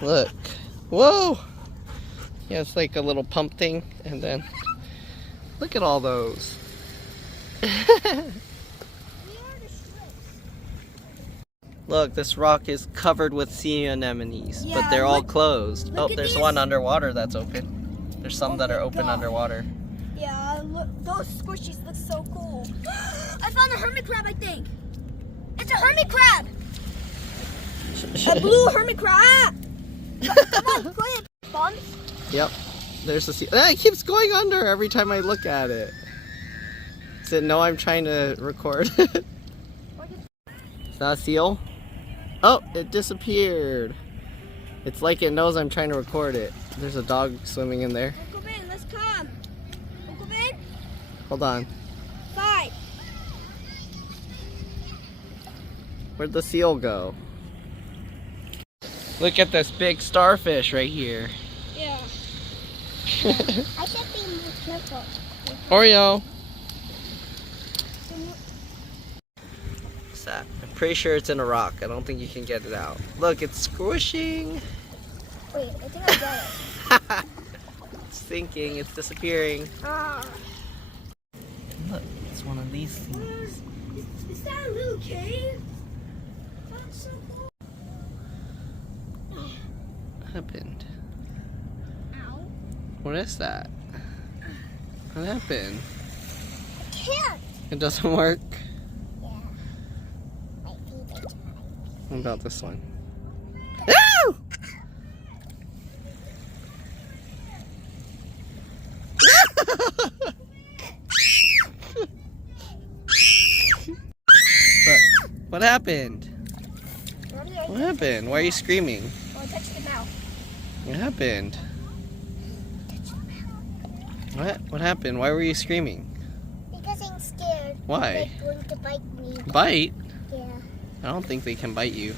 Look. Whoa! Yeah, it's like a little pump thing, and then look at all those. Look, this rock is covered with sea anemones, Yeah, but they're all closed. Oh, there's these. one underwater that's open. There's some that are open underwater. Yeah, look, those squishies look so cool. I found a hermit crab, I think. It's a hermit crab. A blue hermit crab. Come on, play it, Bun. Yep. There's a seal. Ah, it keeps going under every time I look at it. Does it know I'm trying to record? Is that a seal? Oh, it disappeared. It's like it knows I'm trying to record it. There's a dog swimming in there. Uncle Ben, let's come. Uncle Ben? Hold on. 5. Where'd the seal go? Look at this big starfish right here. Yeah. I should be more careful. Oreo. What's that? I'm pretty sure it's in a rock. I don't think you can get it out. Look, it's squishing. Wait, I think I got it. It's sinking. It's disappearing. Ah. Look, it's one of these things. Is that a little cave? That's so cool. What happened? Ow. What is that? What happened? I can't. It doesn't work? Yeah. My feet are dry. What about this one? Ow! What happened? What happened? Why are you screaming? Oh, touch the mouth. What happened? What happened? Why were you screaming? Because I'm scared. Why? They're going to bite me. Bite? Yeah. I don't think they can bite you.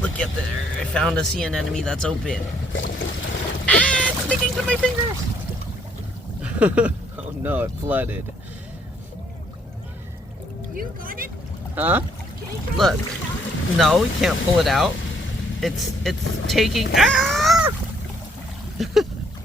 Look at there. I found a sea anemone that's open. Ah, it's sticking to my fingers. Oh no, it flooded. You got it? Huh? Look. No, we can't pull it out. It's taking. Ah!